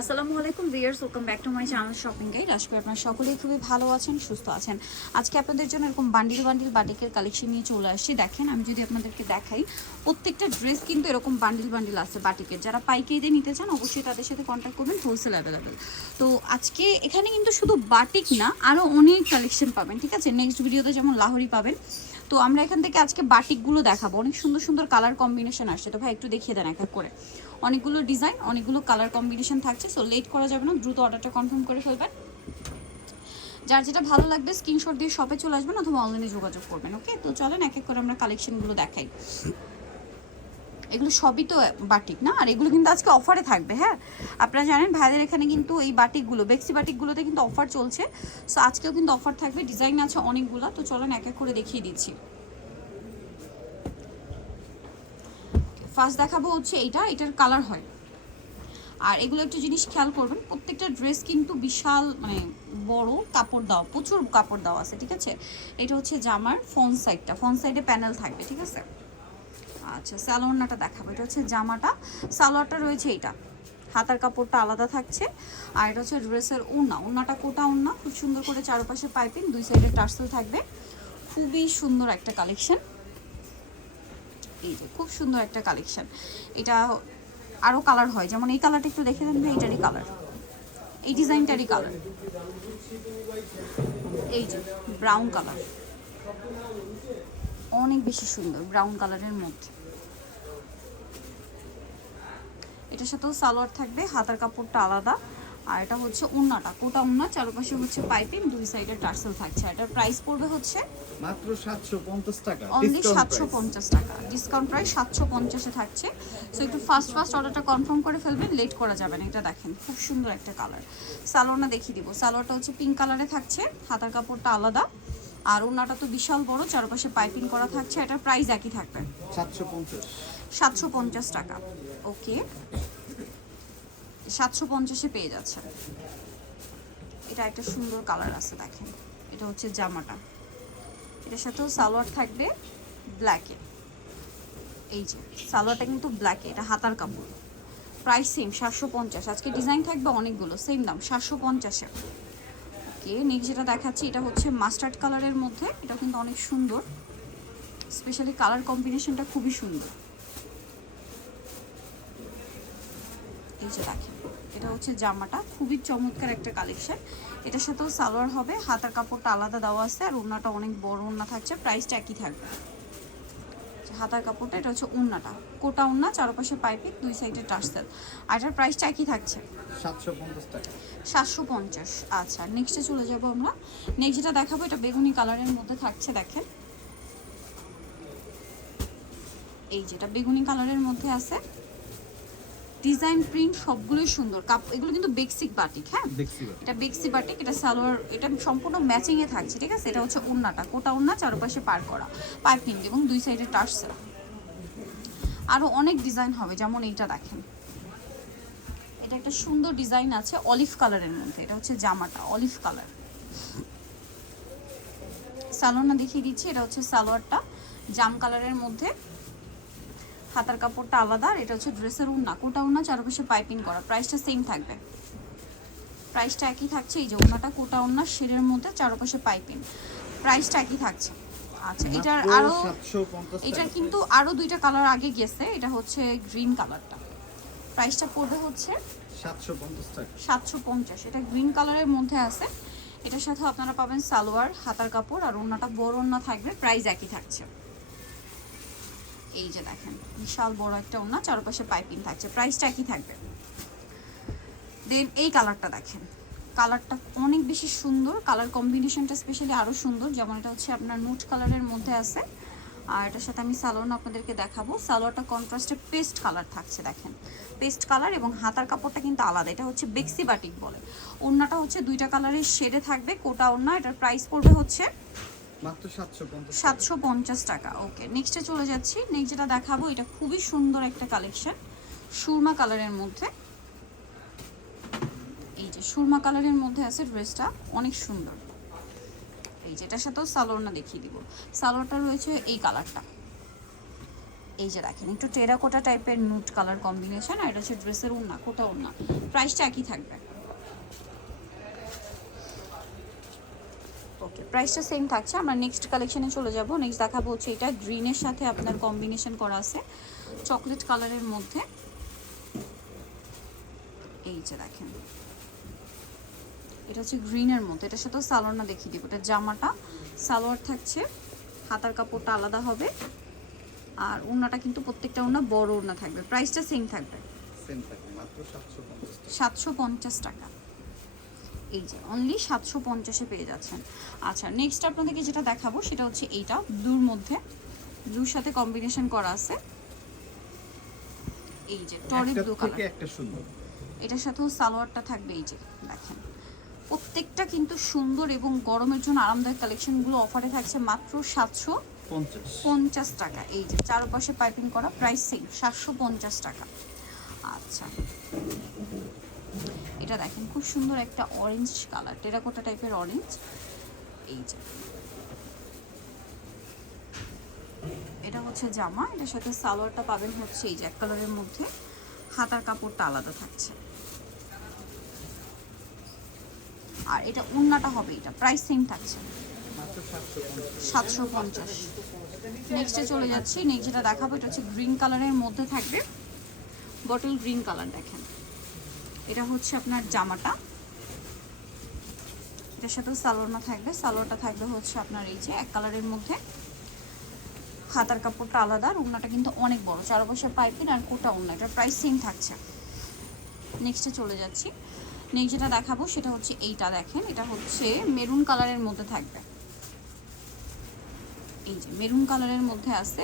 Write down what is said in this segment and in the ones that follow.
আসসালামু আলাইকুম viewers welcome back to my channel shopping guide আজকে আপনারা সকলেই খুবই ভালো আছেন, সুস্থ আছেন। আজকে আপনাদের জন্য এরকম বান্ডিল বান্ডিল বাটিকের কালেকশন নিয়ে চলে আসছি। দেখেন, আমি যদি আপনাদেরকে দেখাই, প্রত্যেকটা ড্রেস কিন্তু এরকম বান্ডিল বান্ডিল আছে বাটিকের যারা পাইকারিতে নিতে চান, অবশ্যই তাদের সাথে কন্ট্যাক্ট করবেন হোলসেল অ্যাভেলেবেল তো আজকে এখানে কিন্তু শুধু বাটিক না আরও অনেক কালেকশন পাবেন, ঠিক আছে? নেক্সট ভিডিওতে যেমন লাহোরি পাবেন। তো আমরা এখান থেকে আজকে বাটিকগুলো দেখাবো। অনেক সুন্দর সুন্দর কালার কম্বিনেশন আসছে। তো ভাই, একটু দেখিয়ে দেন এক এক করে। অনেকগুলো ডিজাইন, অনেকগুলো কালার কম্বিনেশন থাকছে সো লেট করা যাবে না, দ্রুত অর্ডারটা কনফার্ম করে ফেলবেন। যার যেটা ভালো লাগবে স্ক্রিনশট দিয়ে শপে চলে আসবেন অথবা অনলাইনে যোগাযোগ করবেন ওকে তো চলেন, এক এক করে আমরা কালেকশনগুলো দেখাই। এগুলো সবই তো বাটিক, না? আর এগুলো কিন্তু আজকে অফারে থাকবে হ্যাঁ? আপনারা জানেন, ভাইদের এখানে কিন্তু এই বাটিকগুলো বেক্সি বাটিকগুলোতে কিন্তু অফার চলছে। সো আজকেও কিন্তু অফার থাকবে ডিজাইন আছে অনেকগুলো, তো চলেন, এক এক করে দেখিয়ে দিচ্ছি। ফার্স্ট দেখাবো হচ্ছে এইটা এটার কালার হয়। আর এগুলো একটু জিনিস খেয়াল করবেন, প্রত্যেকটা ড্রেস কিন্তু বিশাল মানে বড় কাপড় দেওয়া প্রচুর কাপড় দেওয়া আছে, ঠিক আছে? এটা হচ্ছে জামার ফ্রন্ট সাইডটা ফ্রন্ট সাইডে প্যানেল থাকবে, ঠিক আছে? আচ্ছা সালোয়ারটা দেখাবো, এটা হচ্ছে জামাটা, সালোয়ারটা রয়েছে এইটা হাতার কাপড়টা আলাদা থাকছে, আর এটা হচ্ছে ড্রেসের উন্না উন্নাটা কোটা উন্না খুব সুন্দর করে চারপাশে পাইপিং দুই সাইডে টার্সেল থাকবে, খুবই সুন্দর একটা কালেকশন এই যে, খুব সুন্দর একটা কালেকশান এটা আরও কালার হয়। যেমন এই কালারটা একটু দেখে দেন ভাই এটারই কালার এই ডিজাইনটারই কালার এই যে ব্রাউন কালার অনেক বেশি সুন্দর ব্রাউন কালারের মধ্যে। এটার সাথেও সালোয়ার থাকবে, হাতার কাপড়টা আলাদা। আর এটা হচ্ছে উন্নাটা। কোটা উন্না চারপাশে হচ্ছে পাইপিং দুই সাইডে টার্সেল থাকছে। এটার প্রাইস পড়বে হচ্ছে মাত্র 750 টাকা অনলি discount সাতশো price। পঞ্চাশ টাকা। ডিসকাউন্ট প্রাইস সাতশো পঞ্চাশে থাকছে। সো একটু ফার্স্ট ফার্স্ট অর্ডারটা কনফার্ম করে ফেলবেন লেট করা যাবে না। এটা দেখেন খুব সুন্দর একটা কালার সালোয়ারটা দেখিয়ে দিব। সালোয়ারটা হচ্ছে পিঙ্ক কালারে থাকছে হাতার কাপড়টা আলাদা। আর ওনাটা তো বিশাল বড় চারপাশে পাইপিং করা থাকছে এটার প্রাইস একই থাকবে। 750 সাতশো পঞ্চাশ টাকা। ওকে সাতশো পঞ্চাশে পেয়ে যাচ্ছে। এটা একটা সুন্দর কালার আছে, দেখেন। এটা হচ্ছে জামাটা। এটার সাথেও সালোয়ার থাকবে ব্ল্যাকে এই যে, সালোয়ারটা কিন্তু ব্ল্যাকে এটা হাতার কাপড়। প্রাইস সেম সাতশো পঞ্চাশ। আজকে ডিজাইন থাকবে অনেকগুলো সেম দাম, সাতশো পঞ্চাশে। ওকে নেক্সট যেটা দেখাচ্ছি, এটা হচ্ছে মাস্টার্ড কালারের মধ্যে। এটা কিন্তু অনেক সুন্দর। স্পেশালি কালার কম্বিনেশনটা খুবই সুন্দর। এই যে দেখেন এটা হচ্ছে জামাটা খুবই চমৎকার একটা কালেকশন এটার সাথেও সালোয়ার হবে হাতার কাপড়টা আলাদা দেওয়া আছে আর ওড়নাটা অনেক বড় ওড়না থাকছে প্রাইসটা একই থাকবে। হাতার কাপড়টা এটা হচ্ছে ওড়নাটা। কোটা ওড়না চারপাশে পাইপিং দুই সাইডে টার্সেল। আর এটার প্রাইসটা একই থাকছে। সাতশো পঞ্চাশ আচ্ছা। নেক্সটে চলে যাব আমরা। নেক্সট যেটা দেখাবো এটা বেগুনি কালারের মধ্যে থাকছে দেখেন। এই যেটা বেগুনি কালারের মধ্যে আছে। ডিজাইন প্রিন্ট সবগুলোই সুন্দর। কাপ এগুলো কিন্তু বেক্সিক বাটিক হ্যাঁ? এটা বেক্সি বাটিক এটা সালোয়ার এটা সম্পূর্ণ ম্যাচিং এ থাকছে ঠিক আছে? এটা হচ্ছে ওন্নাটা কোটা ওন্না চারপাশে পার করা পাইপিং এবং দুই সাইডে টার্সেল আরও অনেক ডিজাইন হবে যেমন এইটা দেখেন। এটা একটা সুন্দর ডিজাইন আছে অলিভ কালারের মধ্যে এটা হচ্ছে জামাটা অলিভ কালার। সালোয়ারটা দেখিয়ে দিচ্ছি এটা হচ্ছে সালোয়ারটা জাম কালারের মধ্যে। হাতার কাপড়টা আলাদা আর এটা হচ্ছে ড্রেসের উন্না কোটা উন্না চারপাশে পাইপিং করা। প্রাইসটা সেম থাকবে। প্রাইসটা একই থাকছে। এই যে উন্নাটা কোটা উন্না শেরের মধ্যে চারপাশে পাইপিং প্রাইসটা একই থাকছে। আচ্ছা এটার আরও 750 এটার কিন্তু আরও দুইটা কালার আগে গেছে। এটা হচ্ছে গ্রিন কালারটা প্রাইসটা পড়বে হচ্ছে 750 টাকা। সাতশো পঞ্চাশ। এটা গ্রিন কালারের মধ্যে আছে। এটার সাথে আপনারা পাবেন সালোয়ার হাতার কাপড় আর ওড়নাটা বড় ওড়না থাকবে। প্রাইস একই থাকছে। এই যে দেখেন, বিশাল বড় একটা ওড়না, চারপাশে পাইপিং থাকছে। প্রাইসটা একই থাকবে। দেন এই কালারটা দেখেন। কালারটা অনেক বেশি সুন্দর। কালার কম্বিনেশনটা স্পেশালি আরও সুন্দর। যেমন এটা হচ্ছে আপনার নোট কালারের মধ্যে আছে। আর এটার সাথে আমি সালোয়ার আপনাদেরকে দেখাবো। সালোয়ারটা কন্ট্রাস্টে পেস্ট কালার থাকছে, দেখেন। পেস্ট কালার এবং হাতার কাপড়টা কিন্তু আলাদা। এটা হচ্ছে বেক্সি বাটিক বলে। ওড়নাটা হচ্ছে দুইটা কালারের শেডে থাকবে। কোটা ওড়না, এটার প্রাইস পড়বে হচ্ছে মাত্র 750 সাতশো পঞ্চাশ টাকা, ওকে। নেক্সটে চলে যাচ্ছি। নেক্সট যেটা দেখাবো, এটা খুবই সুন্দর একটা কালেকশন সুরমা কালারের মধ্যে। এই যে সুরমা কালারের মধ্যে আছে ড্রেসটা অনেক সুন্দর। এই যেটার সাথেও সালোয়ারটা দেখিয়ে দিব। সালোয়ারটা রয়েছে এই কালারটা এই যে দেখেন, একটু টেরাকোটা টাইপের নুট কালার কম্বিনেশন আর এটা হচ্ছে ড্রেসের উন্না কোটা উন্না প্রাইসটা একই থাকবে। প্রাইসটা সেম থাকছে। আমরা নেক্সট কালেকশনে চলে যাব। নেক্সট দেখাবো হচ্ছে এটা গ্রিনের সাথে আপনার কম্বিনেশন করা আছে চকলেট কালারের মধ্যে। এই যে দেখেন। এটা হচ্ছে গ্রিনের মধ্যে। এটার সাথেও সালোয়ার না দেখিয়ে দিব। এটা জামাটা সালোয়ার থাকছে। হাতার কাপড়টা আলাদা হবে। আর ওড়নাটা কিন্তু প্রত্যেকটা ওড়না বড় ওড়না থাকবে। প্রাইসটা সেম থাকবে। সেম থাকে মাত্র সাতশো পঞ্চাশ টাকা। যে অনলি সাতশো পঞ্চাশে পেয়ে যাচ্ছেন। আচ্ছা নেক্সট আপনাদেরকে যেটা দেখাবো সেটা হচ্ছে এইটা ব্লুর মধ্যে। ব্লুর সাথে কম্বিনেশন করা আছে। এই যে টরি ব্লু কালার একটা সুন্দর। এটার সাথেও সালোয়ারটা থাকবে এই যে দেখেন। প্রত্যেকটা কিন্তু সুন্দর এবং গরমের জন্য আরামদায়ক কালেকশনগুলো অফারে থাকছে মাত্র সাতশো পঞ্চাশ। পঞ্চাশ টাকা। এই যে চারপাশে পাইপিং করা প্রাইস সেম সাতশো পঞ্চাশ টাকা। আচ্ছা। এটা দেখেন, খুব সুন্দর একটা অরেঞ্জ কালার টেরাকোটা টাইপের অরেঞ্জ এই যে। এটা হচ্ছে জামা, এটার সাথে সালোয়ারটা পাবেন হচ্ছে এই যে এক কালারের মধ্যে। হাতার কাপড়টা আলাদা থাকছে। আর এটা উন্নাটা হবে এটা প্রাইস সেম থাকছে। সাতশো পঞ্চাশ। নেক্সটে চলে যাচ্ছি নেক্সট যেটা দেখাবো, এটা হচ্ছে গ্রিন কালারের মধ্যে থাকবে। বটল গ্রিন কালার দেখেন। এটা হচ্ছে আপনার জামাটা। এটার সাথেও সালোয়ারটা থাকবে। সালোয়ারটা থাকবে হচ্ছে আপনার এই যে এক কালারের মধ্যে। হাতার কাপড়টা আলাদা আর ওড়নাটা কিন্তু অনেক বড়, চার বছর পাইপিন আর কোটা ওড়না এটার প্রাইস সেম থাকছে। নেক্সটে চলে যাচ্ছি। নেক্সট যেটা দেখাবো সেটা হচ্ছে এইটা দেখেন, এটা হচ্ছে মেরুন কালারের মধ্যে থাকবে। এই যে মেরুন কালারের মধ্যে আছে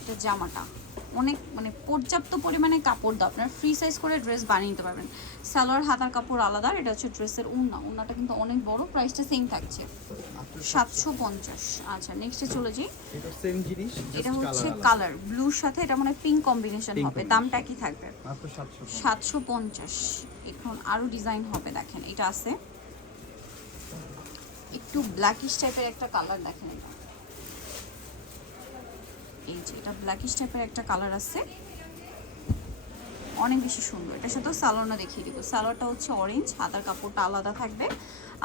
এটা জামাটা। অনেক মানে পর্যাপ্ত পরিমাণে কাপড় দাও। আপনার ফ্রি সাইজ করে ড্রেস বানিয়ে নিতে পারবেন। সালোয়ার হাতার কাপড় আলাদা এটা হচ্ছে ড্রেসের উন্না। উন্নাটা কিন্তু অনেক বড় প্রাইসটা সেম থাকছে। সাতশো পঞ্চাশ। আচ্ছা নেক্সটে চলে যাই। এটা হচ্ছে কালার ব্লুর সাথে এটা মানে পিঙ্ক কম্বিনেশন হবে। দামটা কি থাকবে। সাতশো পঞ্চাশ। এখন আরও ডিজাইন হবে দেখেন। এটা আছে। একটু ব্ল্যাকিশ টাইপের একটা কালার দেখেন এটা। এই যে এটা ব্ল্যাকিশ টাইপের একটা কালার আছে। অনেক বেশি সুন্দর। এটার সাথেও সালোয়ারটা দেখিয়ে দিব। সালোয়ারটা হচ্ছে অরেঞ্জ হাতার কাপড়টা আলাদা থাকবে।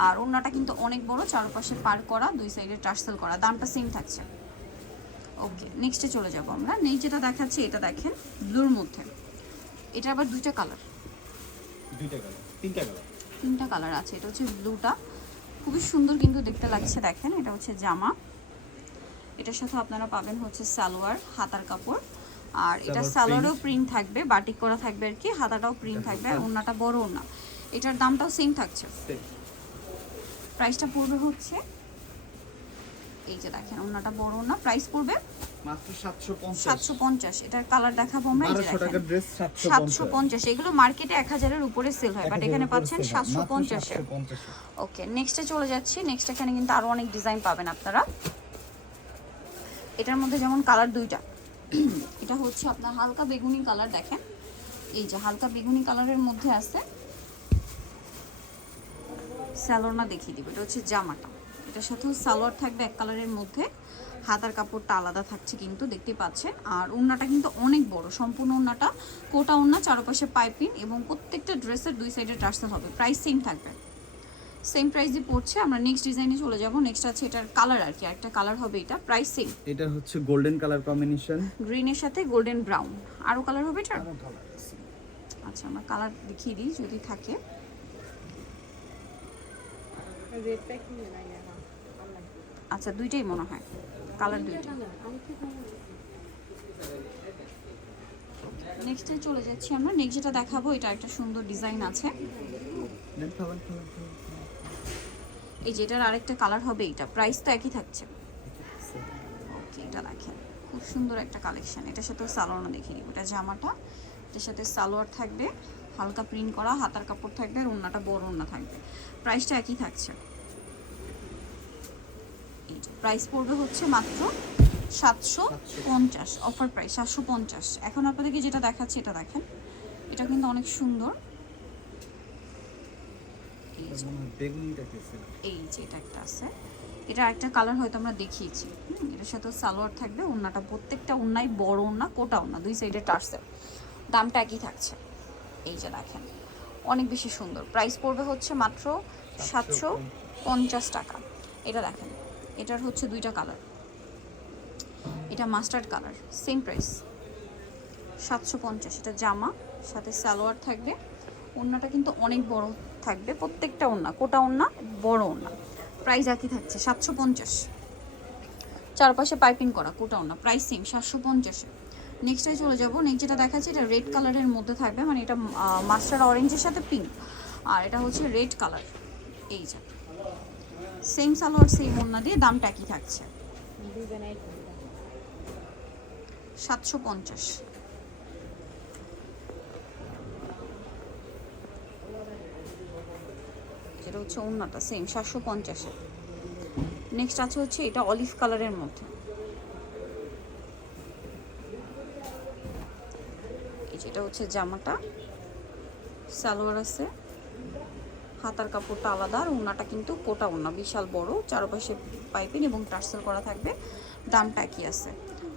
আর ওড়নাটা কিন্তু অনেক বড় চারপাশে পার করা দুই সাইডে টার্সেল করা। দামটা সেম থাকছে। ওকে নেক্সটে চলে যাব আমরা। নেক্সট যেটা দেখাচ্ছি এটা দেখেন ব্লুর মধ্যে। এটা আবার দুইটা কালার দুইটা কালার তিনটা কালার তিনটা কালার আছে। এটা হচ্ছে ব্লুটা খুবই সুন্দর কিন্তু দেখতে লাগছে দেখেন। এটা হচ্ছে জামা। এটার সাথে আপনারা পাবেন হচ্ছে সালোয়ার হাতার কাপড়। আর এটা সালোয়ারও প্রিন্ট থাকবে বাটিক করা থাকবে আর কি হাতাটাও প্রিন্ট থাকবে আর ওড়নাটা বড় ওড়না। এটার দামটাও সেম থাকছে। প্রাইসটা পড়বে হচ্ছে এই যে দেখেন ওড়নাটা বড় ওড়না। প্রাইস পড়বে সাতশো পঞ্চাশ। এটার কালার দেখাবো আমরা সাতশো পঞ্চাশ। এগুলো মার্কেটে এক হাজারের উপরে সেল হয় বাট এখানে পাচ্ছেন সাতশো পঞ্চাশে। পঞ্চাশে। ওকে নেক্সটে চলে যাচ্ছি। নেক্সট এখানে কিন্তু আরও অনেক ডিজাইন পাবেন আপনারা। এটার মধ্যে যেমন কালার দুইটা। এটা হচ্ছে আপনার হালকা বেগুনি কালার দেখেন। এই যে হালকা বেগুনি কালারের মধ্যে আছে। স্যালোনা দেখিয়ে দিব। এটা হচ্ছে জামাটা। এটার সাথেও সালোয়ার থাকবে এক কালারের মধ্যে। হাতার কাপড়টা আলাদা থাকছে কিন্তু, দেখতে পাচ্ছেন। আর ওড়নাটা কিন্তু অনেক বড়। সম্পূর্ণ ওড়নাটা কোটা ওড়না, চারপাশে পাইপিং এবং প্রত্যেকটা ড্রেসের দুই সাইডে টার্সেল হবে। প্রাইস সেম থাকবে। সেম প্রাইসই পড়ছে আমরা নেক্সট ডিজাইনে চলে যাব। নেক্সট আছে এটার কালার আর কি একটা কালার হবে এটা প্রাইস সেম এটা হচ্ছে গোল্ডেন কালার কম্বিনেশন গ্রিনের সাথে গোল্ডেন ব্রাউন আরও কালার হবে এটা আচ্ছা আমরা কালার দেখিয়ে দিই যদি থাকে। অনলাইন আচ্ছা দুইটাই মনে হয়। কালার দুইটাই। নেক্সটে চলে যাচ্ছি আমরা। নেক্সট যেটা দেখাবো এটা একটা সুন্দর ডিজাইন আছে। এই যে এটার আরেকটা কালার হবে এটা প্রাইস তো একই থাকছে। ওকে এটা দেখেন। খুব সুন্দর একটা কালেকশন এটার সাথে সালোয়ারও দিব। এটা জামাটা। এটার সাথে সালোয়ার থাকবে। হালকা প্রিন্ট করা, হাতার কাপড় থাকবে, আর ওড়নাটা বড় ওড়না থাকবে। প্রাইসটা একই থাকছে। প্রাইস পড়বে হচ্ছে মাত্র সাতশো পঞ্চাশ। অফার প্রাইস সাতশো পঞ্চাশ। এখন আপনাদেরকে যেটা দেখাচ্ছি, এটা দেখেন। এটা কিন্তু অনেক সুন্দর। কেসে এই যে এটা একটা আছে। এটা একটা কালার হয়তো আমরা দেখিয়েছি। হুম, এটার সাথে সালোয়ার থাকবে ওন্নাটা প্রত্যেকটা ওন্নাই বড় ওন্না কোটা ওন্না দুই সাইডে টার্সেল। দামটা একই থাকছে। এই যে দেখেন অনেক বেশি সুন্দর। প্রাইস পড়বে হচ্ছে মাত্র সাতশো পঞ্চাশ টাকা। এটা দেখেন এটার হচ্ছে দুইটা কালার এটা মাস্টার্ড কালার সেম প্রাইস সাতশো পঞ্চাশ এটা জামা সাথে সালোয়ার থাকবে। ওড়নাটা কিন্তু অনেক বড় থাকবে, প্রত্যেকটা ওড়না, কোটা ওড়না, বড় ওড়না। প্রাইস একই থাকছে, সাতশো পঞ্চাশ। চারপাশে পাইপিং করা, কোটা ওড়না প্রাইস সেম সাতশো পঞ্চাশে। নেক্সটে চলে যাব নেক্সট যেটা দেখাচ্ছে, এটা রেড কালারের মধ্যে থাকবে মানে এটা মাস্টার অরেঞ্জের সাথে পিঙ্ক আর এটা হচ্ছে রেড কালার এই যে। সেম সালোয়ার সেম ওড়না দিয়ে দামটা একই থাকছে। সাতশো পঞ্চাশ। যেটা হচ্ছে ওড়নাটা সেম সাতশো পঞ্চাশে নেক্সট আছে হচ্ছে এটা অলিভ কালারের মধ্যে। এই যেটা হচ্ছে জামাটা। সালোয়ার আছে। হাতার কাপড়টা আলাদা আর ওনাটা কিন্তু কোটা ওনা বিশাল বড়, চারপাশে পাইপিং এবং টার্সেল করা থাকবে। দামটা কি আছে।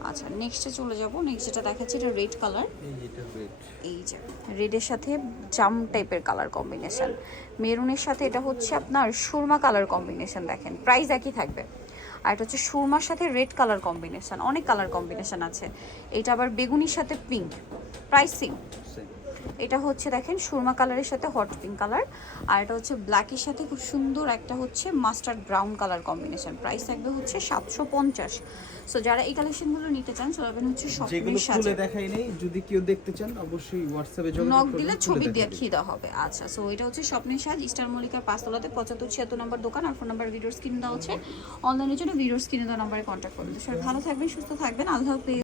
আচ্ছা নেক্সটে চলে যাব। নেক্সট যেটা দেখাচ্ছি এটা রেড কালার এই যেটা রেড এই যে রেডের সাথে জাম টাইপের কালার কম্বিনেশন মেরুনের সাথে এটা হচ্ছে আপনার সুরমা কালার কম্বিনেশন দেখেন প্রাইস একই থাকবে। আর এটা হচ্ছে সুরমার সাথে রেড কালার কম্বিনেশন অনেক কালার কম্বিনেশন আছে। এটা আবার বেগুনির সাথে পিঙ্ক প্রাইস সেম এটা হচ্ছে দেখেন সুরমা কালারের সাথে হট পিঙ্ক কালার আর এটা হচ্ছে ব্ল্যাকের সাথে খুব সুন্দর একটা হচ্ছে mustard brown colour combination price থাকবে হচ্ছে সাতশো পঞ্চাশ। সো যারা এই কালেকশনগুলো নিতে চান চলে যাবেন হচ্ছে খুলে সাজে। দেখাই নেই যদি কেউ দেখতে চান অবশ্যই হোয়াটসঅ্যাপে যোগাযোগ নক দিলে ছবি। দেখিয়ে দেওয়া হবে। আচ্ছা সো এটা হচ্ছে স্বপ্নের সাজ ইস্টার মল্লিকার পাঁচতলাতে পঁচাত্তর ছিয়াত্তর নম্বর দোকান আর ফোন নাম্বার ভিডিওর স্ক্রিনে দেওয়া হচ্ছে অনলাইনের জন্য ভিডিওর স্ক্রিনে দেওয়া নাম্বারে কন্ট্যাক্ট করবেন। সবাই ভালো থাকবেন সুস্থ থাকবেন। আল্লাহ